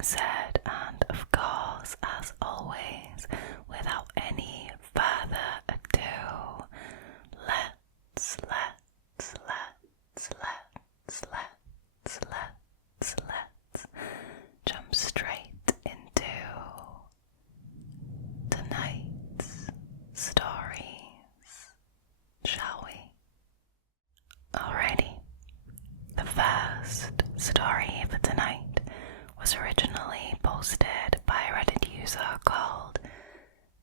being said, and of course, as always, without any further ado, let's jump straight into tonight's stories, shall we? Alrighty, the first story for tonight was originally posted by a Reddit user called,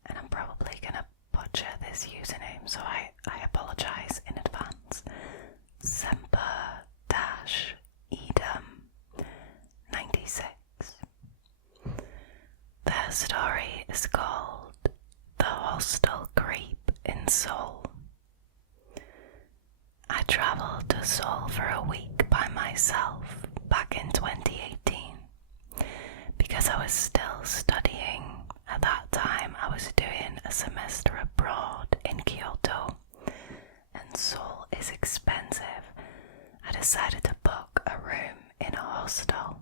and I'm probably gonna butcher this username, so I apologize in advance, Semper-Edom96. Their story is called The Hostel Creep in Seoul. I travelled to Seoul for a week by myself back in 2018 because I was still studying. At that time I was doing a semester abroad in Kyoto, and Seoul is expensive. I decided to book a room in a hostel.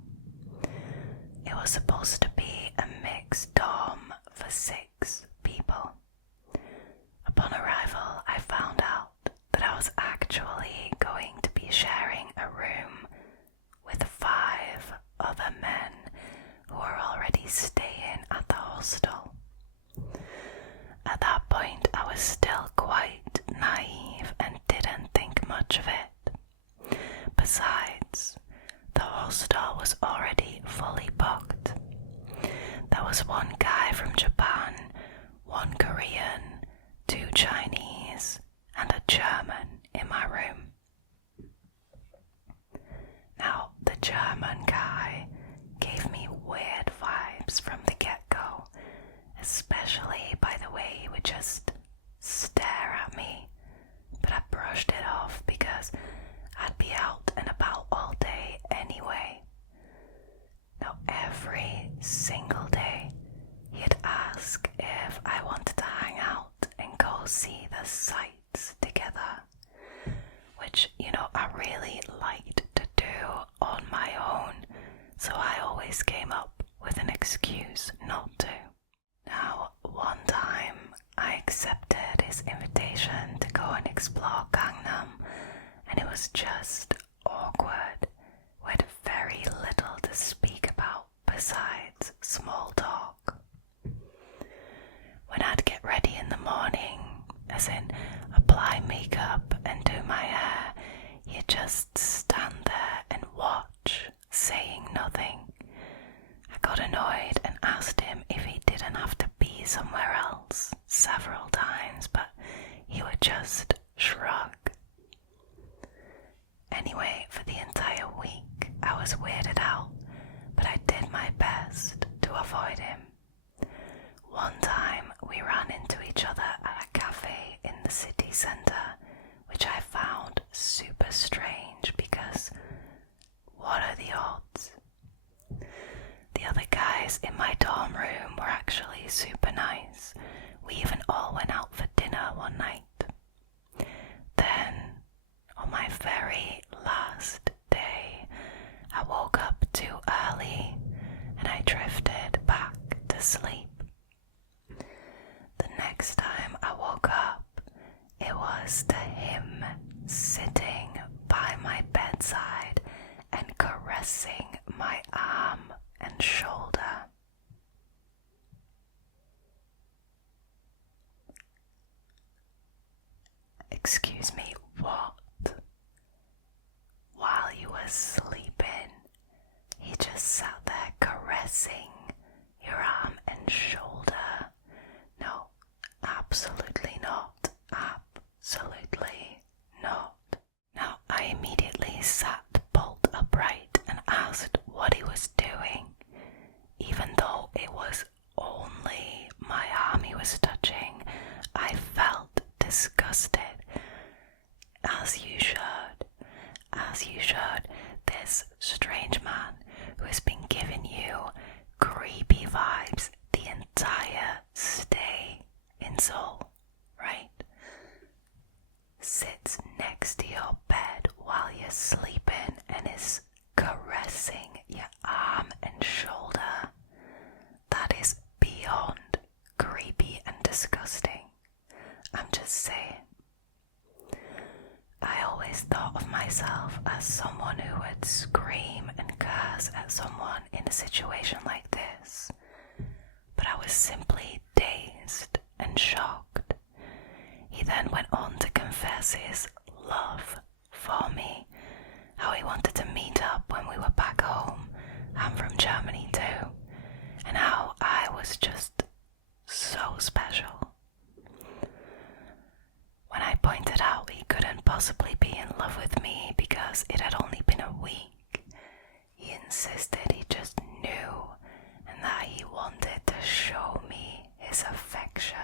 It was supposed to be a mixed dorm for 6 people. Upon arrival, I found out that I was actually going to be sharing a room with 5 other men who were already staying at the hostel. At that point, I was still quite naive and didn't think much of it. Besides, the hostel was already fully booked. There was one guy from Japan, one Korean, 2 Chinese, and a German in my room. Now, the German guy gave me weird vibes from the get-go, especially by the way he would just stare at me, but I brushed it off because I'd be out and about all day anyway. Now, every single day he'd ask if I wanted to hang out and go see the sights together, which, I really liked to do on my own, so I always came up with an excuse not to. Now, one time I accepted his invitation to go and explore Gangnam, and it was just awkward. We had very little to speak about besides small talk. When I'd get ready in the morning, as in apply makeup and do my hair, he'd just stand there and watch, saying nothing. I got annoyed and asked him if he didn't have to be somewhere else several times, but he would just shrug. Anyway, for the entire week, I was weirded out, but I did my best to avoid him. One time, we ran into each other at a cafe in the city centre, which I found super strange because what are the odds? The other guys in my dorm room were actually super nice. We even all went out for dinner one night. Then, on my very last day, I woke up too early and I drifted back to sleep. The next time I woke up, it was to him sitting by my bedside and caressing my arm and shoulder. Excuse me, what? curse at someone in a situation like this, but I was simply dazed and shocked. He then went on to confess his love for me, how he wanted to meet up when we were back home. I'm from Germany too, and how I was just so special. When I pointed out he couldn't possibly be in love with me because it had only been a week, he insisted he just knew and that he wanted to show me his affection.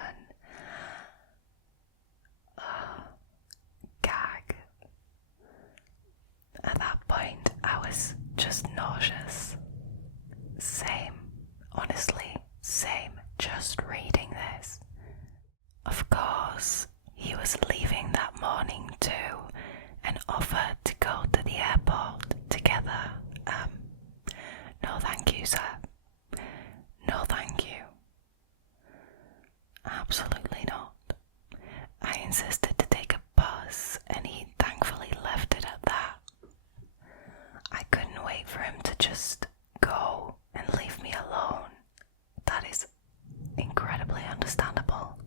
Gag. At that point, I was just nauseous. Same, honestly, same, just reading this. Of course, he was leaving that morning too and offered to go to the airport together. No thank you, sir. No thank you. Absolutely not. I insisted to take a bus and he thankfully left it at that. I couldn't wait for him to just go and leave me alone. That is incredibly understandable.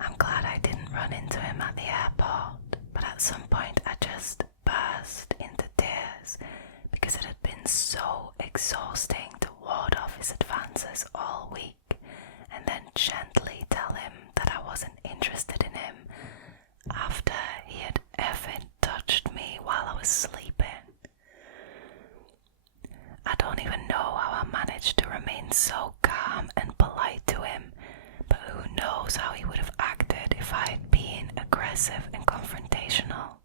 I'm glad I didn't run into him at the airport, but at some point I just burst into tears because it had been so exhausting to ward off his advances all week and then gently tell him that I wasn't interested in him after he had effing touched me while I was sleeping. I don't even know how I managed to remain so calm and polite to him, but who knows how he would have acted if I had been aggressive and confrontational.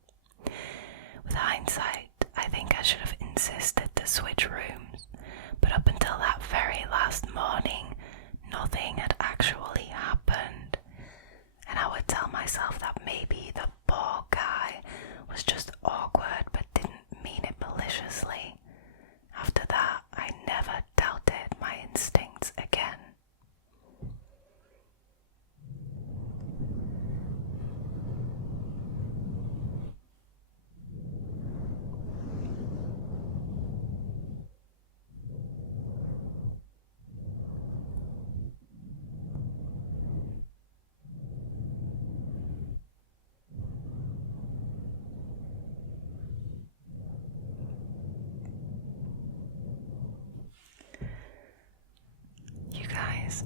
With hindsight, I think I should have insisted to switch rooms, but up until that very last morning, nothing had actually happened, and I would tell myself that maybe the poor guy was just awkward but didn't mean it maliciously. After that, I never doubted my instincts again.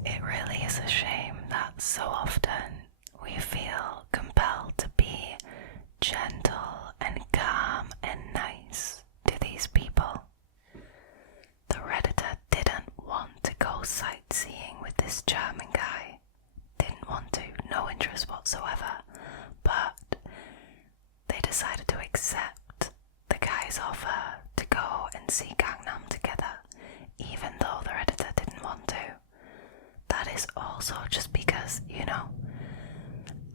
It really is a shame that so often we feel compelled to be gentle and calm and nice to these people. The Redditor didn't want to go sightseeing with this German guy. Didn't want to, no interest whatsoever. But they decided to accept the guy's offer to go and see Gangnam together, even though the Redditor didn't want to. That is also just because,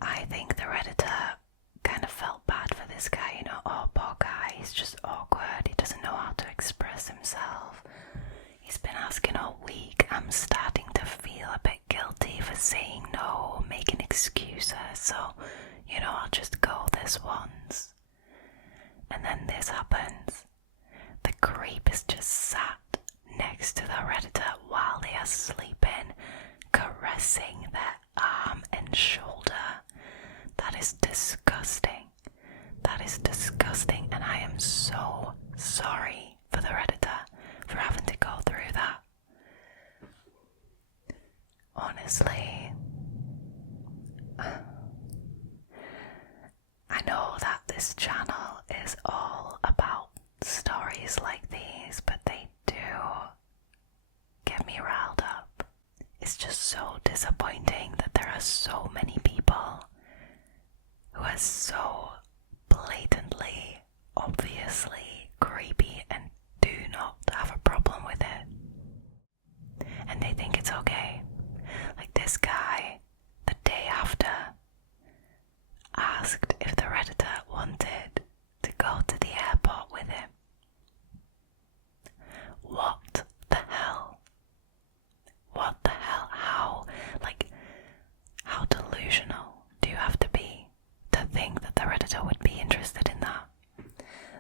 I think the Redditor kind of felt bad for this guy, oh, poor guy, he's just awkward, he doesn't know how to express himself. He's been asking all week. I'm starting to feel a bit guilty for saying no, making excuses, so, I'll just go this once. And then this happens. The creep is just sat next to the Redditor while they are sleeping, caressing their arm and shoulder. That is disgusting. That is disgusting, and I am so sorry for the Redditor for having to go through that. Honestly, I know that this channel is all about stories like these, but they do get me riled up. It's just so disappointing that there are so many people who are so blatantly, obviously creepy and do not have a problem with it. And they think it's okay. Like this guy, the day after, asked if the Redditor wanted to go to the airport with him. What the hell? What the hell? How delusional do you have to be to think that the Redditor would be interested in that?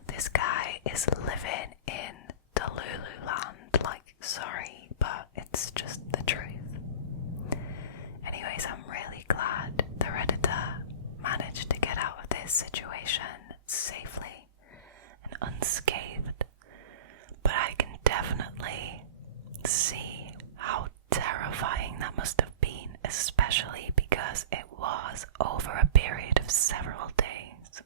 This guy is is living in Delulu land. Like, sorry, but it's just the truth. Anyways, I'm really glad the Redditor managed to get out of this situation safely and unscathed. But I can definitely see how terrifying that must have been, especially because it was over a period of several days.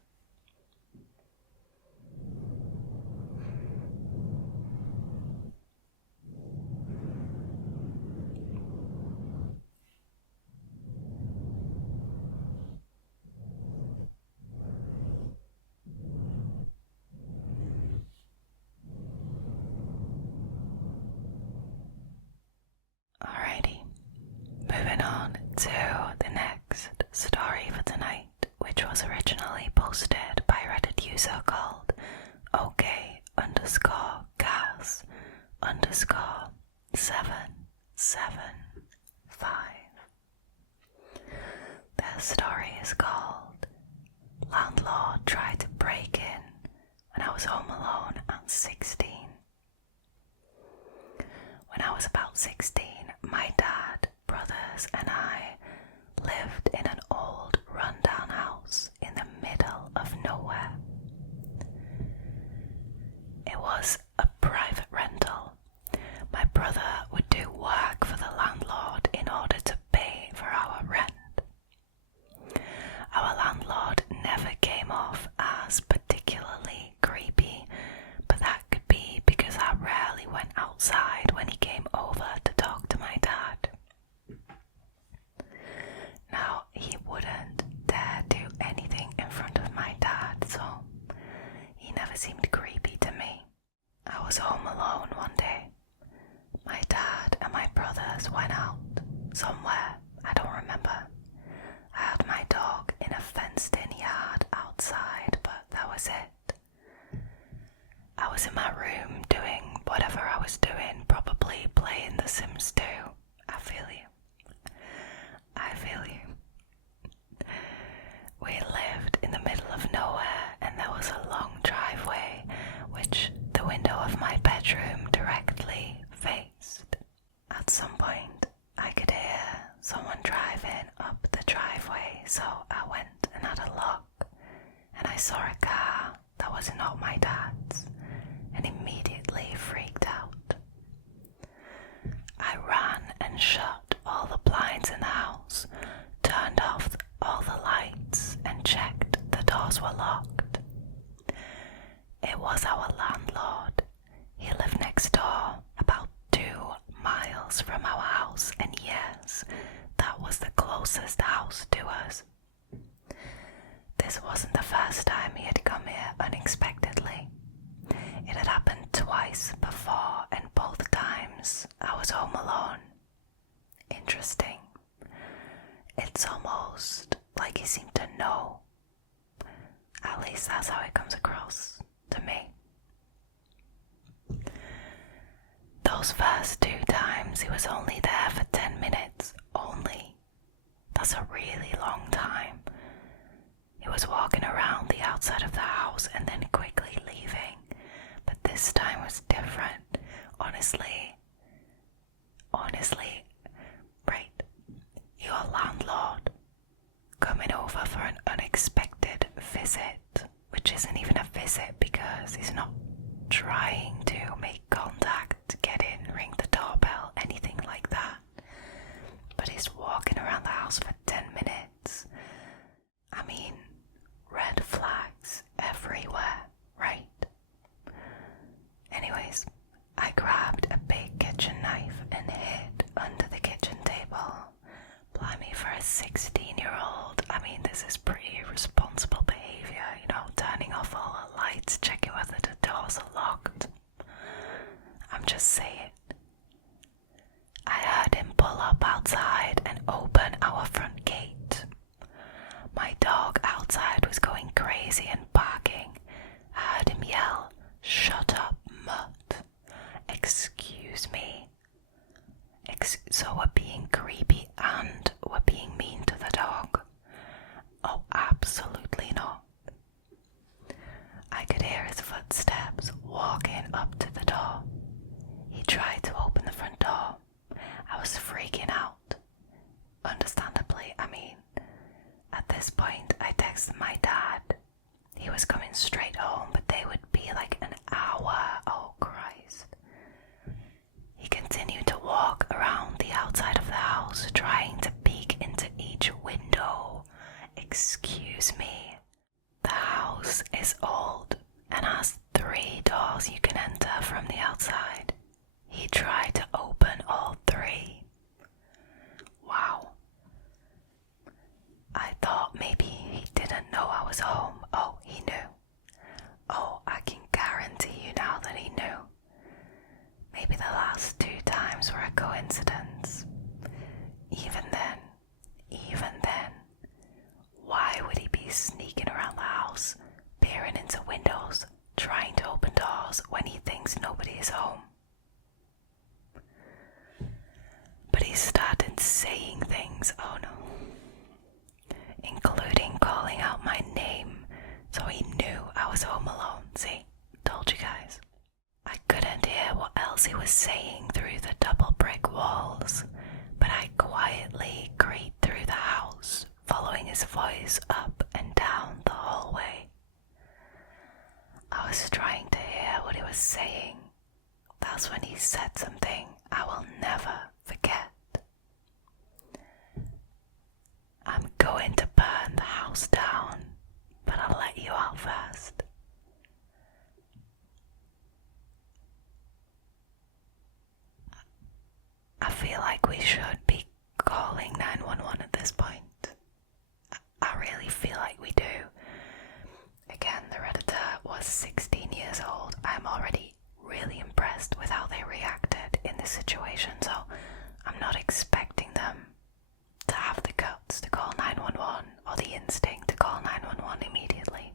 Alrighty, moving on to the next story for tonight, which was originally posted by a Reddit user called OK_gas_775. Their story is called Landlord Tried to Break In When I Was Home Alone at 16. When I was about 16, my dad, brothers, and I lived in an old rundown house in the middle of nowhere. It was a private rental. My brother would do work for the landlord in order to pay for our rent. Our landlord never came off as particularly creepy, but that could be because I rarely went outside when he came over to talk to my dad. Now, he wouldn't dare do anything in front of my dad, so he never seemed creepy to me. I was home alone one day. My dad and my brothers went out somewhere, I don't remember. I had my dog in a fenced-in yard outside, but that was it. I was in my room doing whatever I was doing, probably playing The Sims 2. I feel you. I feel you. We lived in the middle of nowhere, and there was a long driveway which the window of my bedroom directly faced. At some point, I could hear someone driving up the driveway, so I went and had a look, and I saw a car that was not my dad's, and immediately freaked out. I ran and shut all the blinds in the house, turned off all the lights, and checked the doors were locked. It was our landlord. He lived next door, about 2 miles from our house, and yes, that was the closest house to us. This wasn't the first time he had come here unexpectedly. It had happened twice before, and both times I was home alone. Interesting. It's almost like he seemed to know. At least that's how it comes across to me. Those first 2 times he was only there for 10 minutes only. That's a really long time. He was walking around the outside of the house and then quickly leaving. But this time was different. Honestly, right, your landlord coming over for an unexpected visit, which isn't even a visit because he's not trying to make contact, get in, ring the doorbell, anything like that. But he's walking around the house for 10 minutes. I mean, red flags everywhere, right? Anyways, I grabbed a big kitchen knife and hid under the kitchen table. Blimey, for a 16-year-old, I mean, this is pretty responsible behavior, turning off all the lights, checking whether the doors are locked. I'm just saying. I heard him pull up outside and open our front gate. My dog outside was going crazy and barking. I heard him yell, "Shut up, mutt." Excuse me. So we're being creepy and we're being mean to the dog? Oh, absolutely not. I could hear his footsteps See, told you guys. I couldn't hear what else he was saying through the double brick walls, but I quietly creeped through the house, following his voice up and down the hallway. I was trying to hear what he was saying. That's when he said something I will never forget. I'm going to burn the house down, but I'll let you out first. I feel like we should be calling 911 at this point. I really feel like we do. Again, the Redditor was 16 years old. I'm already really impressed with how they reacted in this situation, so I'm not expecting them to have the guts to call 911 or the instinct to call 911 immediately.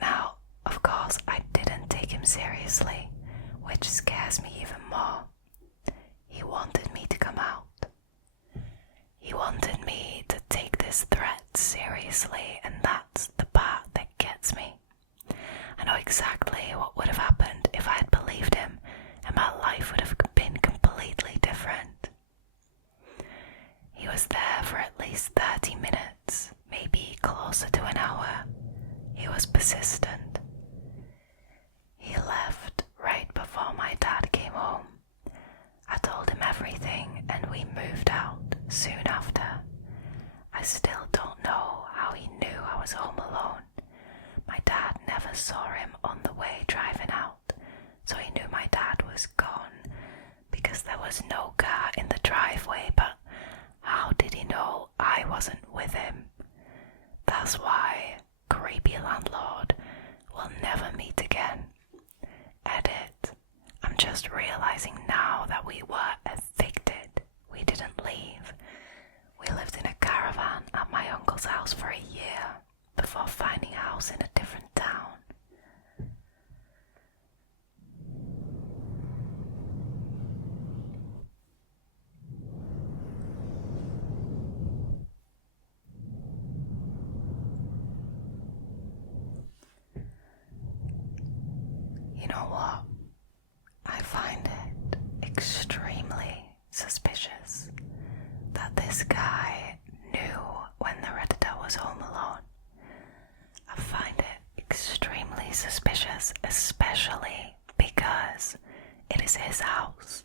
Now, of course, I didn't take him seriously, which scares me even more. He wanted me to come out. He wanted me to take this threat seriously, and that's the part that gets me. I know exactly what would have happened if I had believed him, and my life would have been completely different. He was there for at least 30 minutes, maybe closer to an hour. He was persistent. He left right before my dad came home. I told him everything and we moved out soon after. I still don't know how he knew I was home alone. My dad never saw him on the way driving out, so he knew my dad was gone because there was no car in the driveway, but how did he know I wasn't with him? That's why creepy landlord will never meet again. Edit. I'm just realizing now that we were evicted. We didn't leave. We lived in a caravan at my uncle's house for a year before finding a house in a different town. You know what? I find it extremely suspicious that this guy knew when the Redditor was home alone. I find it extremely suspicious, especially because it is his house.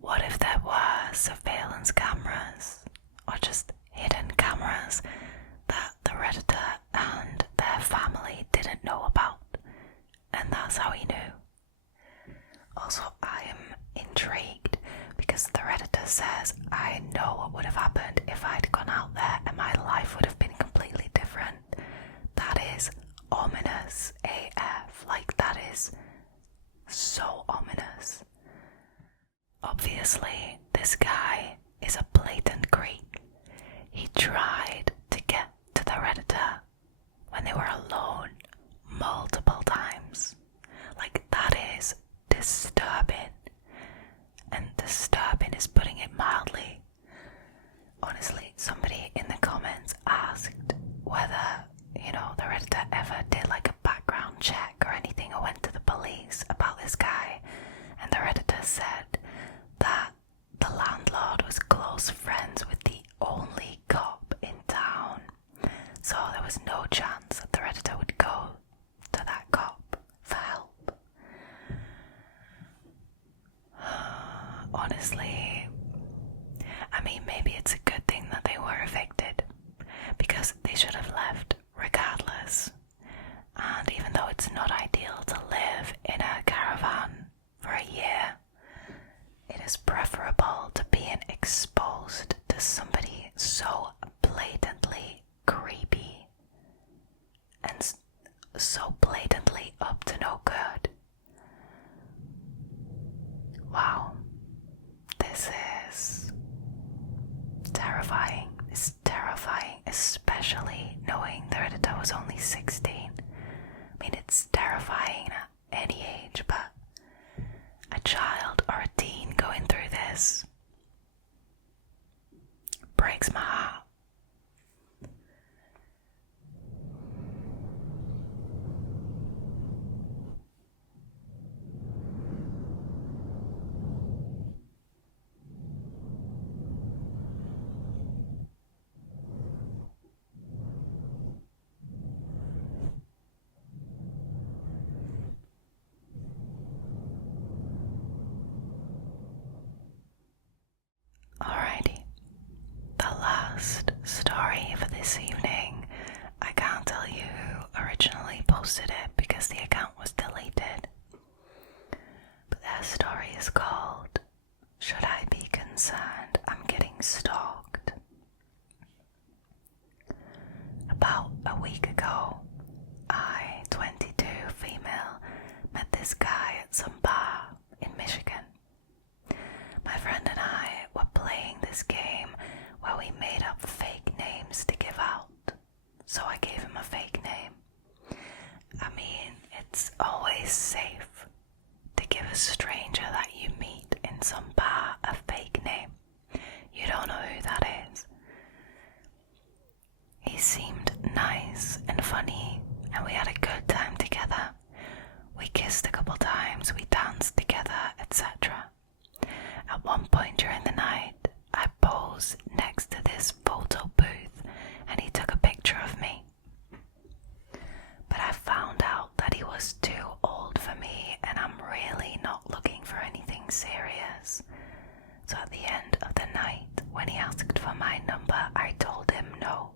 What if there were surveillance cameras, or just hidden cameras that the Redditor and their family didn't know about, and that's how he knew? Also, I am intrigued because the Redditor says, I know what would have happened if I'd gone out there and my life would have been completely different. That is ominous AF. Like, that is so ominous. Obviously, this guy is a blatant creep. He tried to get to the Redditor when they were alone multiple times. Like, that is disturbing. And disturbing is putting it mildly. Honestly, somebody in the comments asked whether, the Redditor ever did like a background check or anything, or went to the police about this guy. And the Redditor said that this guy at some bar in Michigan. My friend and I were playing this game where we made up fake names to give out, so I gave him a fake name. I mean, it's always safe to give a stranger that you meet in some bar a fake name. You don't know who that is. He seemed nice and funny, and we had a good time together. We kissed a couple times, we danced together, etc. At one point during the night, I posed next to this photo booth and he took a picture of me. But I found out that he was too old for me and I'm really not looking for anything serious. So at the end of the night, when he asked for my number, I told him no.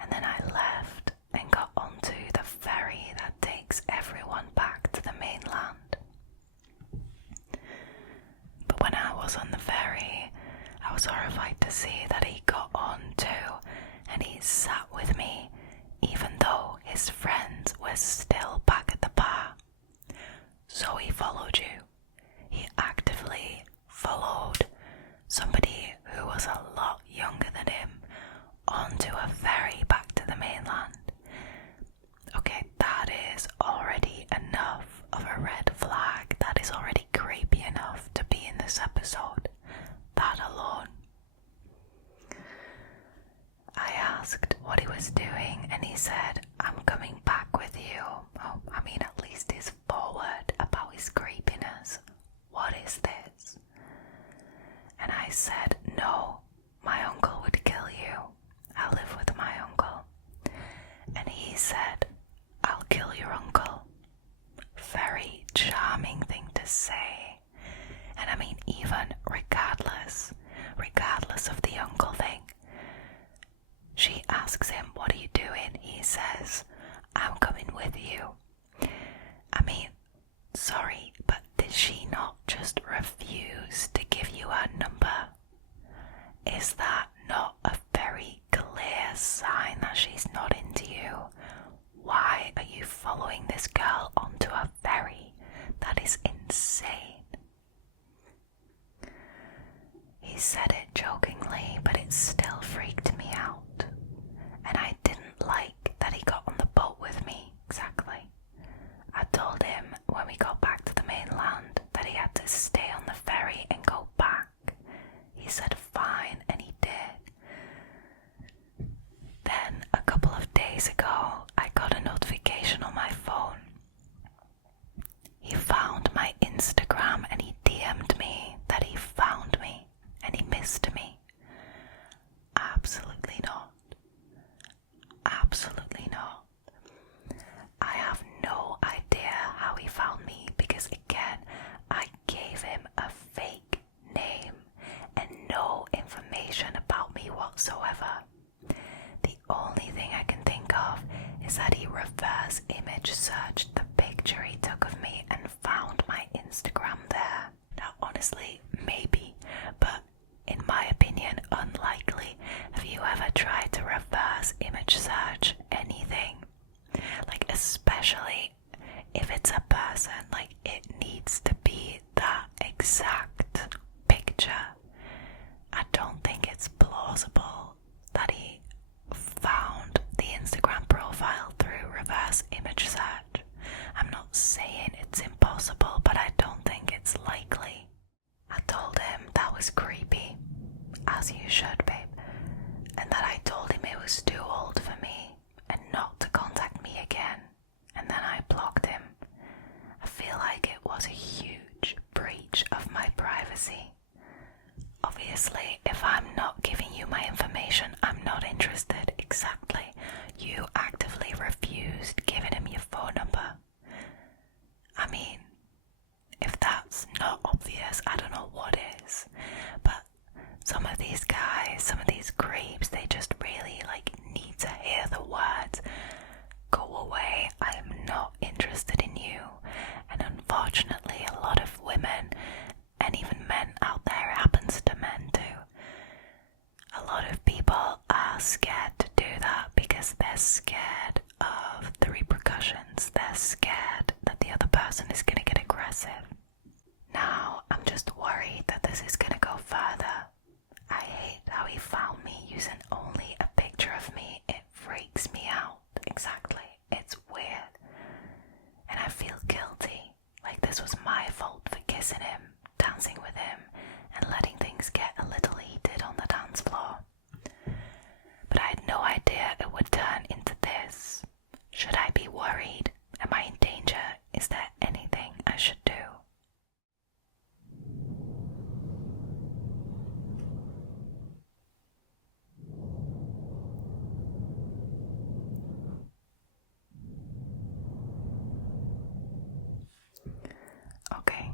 And then I left and got onto the ferry that takes everyone back to the mainland. But when I was on the ferry, I was horrified to see that he got on too, and he sat with me, even though his friends were still back at the bar. So he followed you. He actively followed somebody who was a lot younger than him onto a ferry back to the mainland. Okay, that is already enough of a red flag. That is already creepy enough to be in this episode. That alone. I asked what he was doing and he said, "I'm coming back with you." Oh, I mean, at least he's forward about his creepiness. What is this? And I said, "No, my uncle would kill you. I live with my uncle." And he said, "I'll kill your uncle." Very charming thing to say. And I mean, even regardless of the uncle thing, she asks him, "What are you doing?" He says, "I'm coming with you." I mean, sorry, but did she not just refuse to give you her number? Is that not a very clear sign that she's not into you? Why are you following this girl onto a ferry? That is insane. He said it jokingly, but it still freaked me out. And I didn't like that he got on the boat with me, exactly. I told him when we got back to the mainland that he had to stay on the ferry and go back. He said fine, and he did. Then, a couple of days ago, I got a notification on my phone. He found my Instagram and he DM'd me that he found me and he missed me. Absolutely not. Absolutely not. I have no idea how he found me because, again, I gave him a fake name and no information about me whatsoever. The only thing I can think of is that he reverse image searched the picture he took of me and found my Instagram there. Now, honestly, maybe, but in my opinion, unlikely. Have you ever tried to reverse image search anything? Like, especially if it's a person, like, it needs to be that exact picture. I don't think it's plausible that he found the Instagram profile through reverse image search. I'm not saying it's impossible, but I don't think it's likely. I told him that was creepy, as you should, babe, and that I told him it was too old for me and not to contact me again, and then I blocked him. I feel like it was a huge breach of my privacy. Obviously, if I'm not giving you my information, I'm not interested. Exactly. You actively refused giving him your phone number. I mean, if that's not obvious, I don't know what is. But some of these guys, some of these creeps, they just really need to hear the words, "Go away, I am not interested in you." And unfortunately, a lot of women and even men out there, it happens to men too. A lot of people are scared to do that because they're scared of the repercussions. They're scared that the other person person is gonna get aggressive. Now, I'm just worried that this is gonna go further. I hate how he found me using only a picture of me. It freaks me out. Exactly. It's weird. And I feel guilty. Like this was my fault for kissing him, dancing with him, and letting things get a little heated on the dance floor. But I had no idea it would turn into this. Should I be worried? Am I in danger? Is there anything I should do? Okay,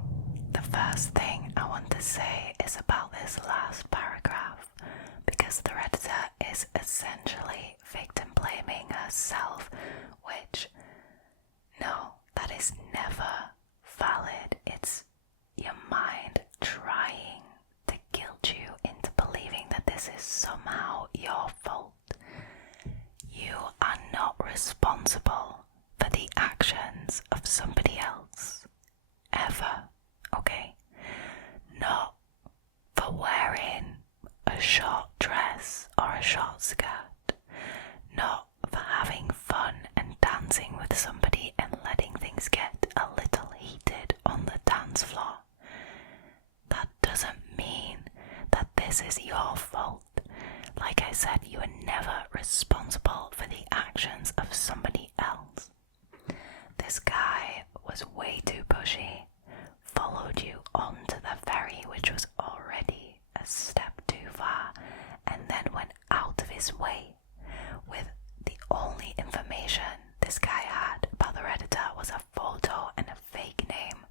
the first thing I want to say is about this last paragraph, because the Redditor is essentially victim blaming herself, which, no, that is never valid. It's your mind trying to guilt you into believing that this is somehow your fault. You are not responsible for the actions of somebody else. Ever, okay? Not for wearing a short dress or a short skirt. Not for having fun and dancing with somebody and letting things get a little heated on the dance floor. That doesn't mean that this is your fault. Like I said, you are never responsible for the actions of somebody else. This guy was way too pushy, followed you onto the ferry, which was already a step too far, and then went out of his way with the only information this guy had about the Redditor was a photo and a fake name,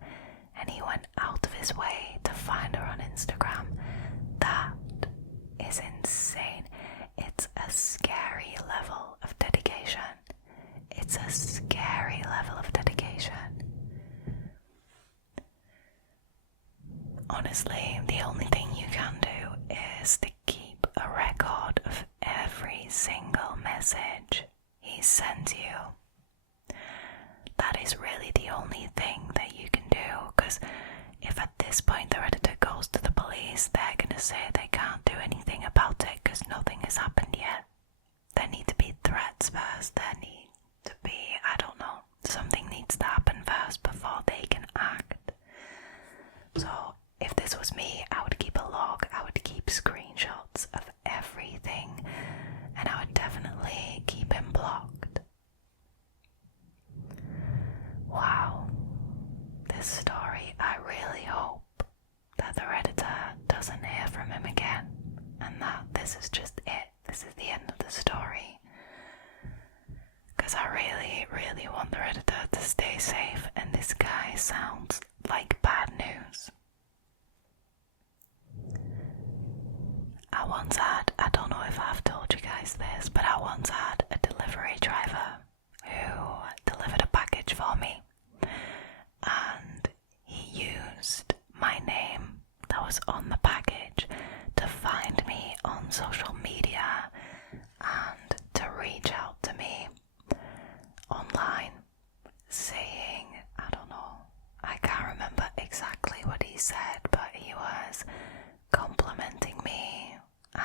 and he went out of his way to find her on Instagram. That is insane. It's a scary level of dedication. It's a scary level of dedication. Honestly, the only thing you can do is to keep a record of every single message he sends you. That is really the only thing that you can do, because if at this point the Redditor goes to the police, they're gonna say they can't do anything about it because nothing has happened yet. There need to be threats first, there need to be, I don't know, something needs to happen first before they can act. So if this was me, I would keep a log, I would keep screenshots of everything, and I would definitely keep him blocked. Wow, this story, I really hope that the Redditor doesn't hear from him again, and that this is just it, this is the end of the story. Because I really, really want the Redditor to stay safe, and this guy sounds like bad news. I once had, I don't know if I've told you guys this, but I once had a delivery driver who delivered a package for me, and he used my name that was on the package to find me on social media and to reach out to me online saying, I don't know, I can't remember exactly what he said, but he was complimenting me and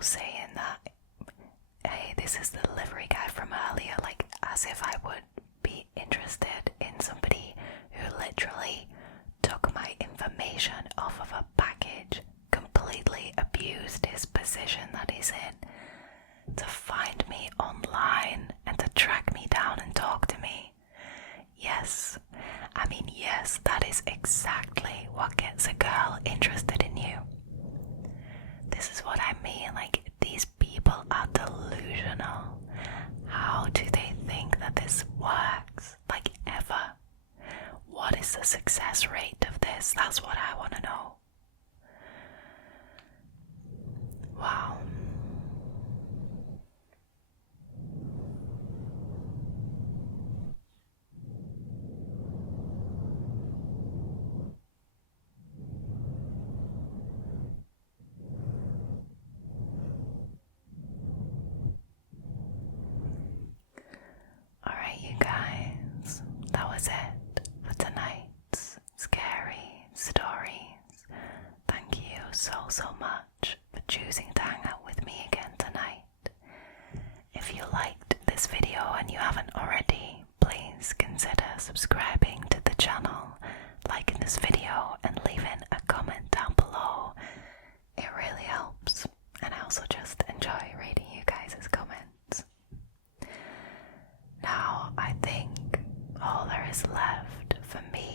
saying that, hey, this is the delivery guy from earlier, like as if I would be interested in somebody who literally took my information off of a package, completely abused his position that he's in to find me online and to track me down and talk to me. Yes, that is exactly what gets a girl interested in you. This is what I mean, like, these people are delusional. How do they think that this works? Like, ever? What is the success rate of this? That's what I want to know. Wow. Alright, you guys, so much for choosing to hang out with me again tonight. If you liked this video and you haven't already, please consider subscribing to the channel, liking this video and leaving a comment down below. It really helps, and I also just enjoy reading you guys' comments. Now I think all there is left for me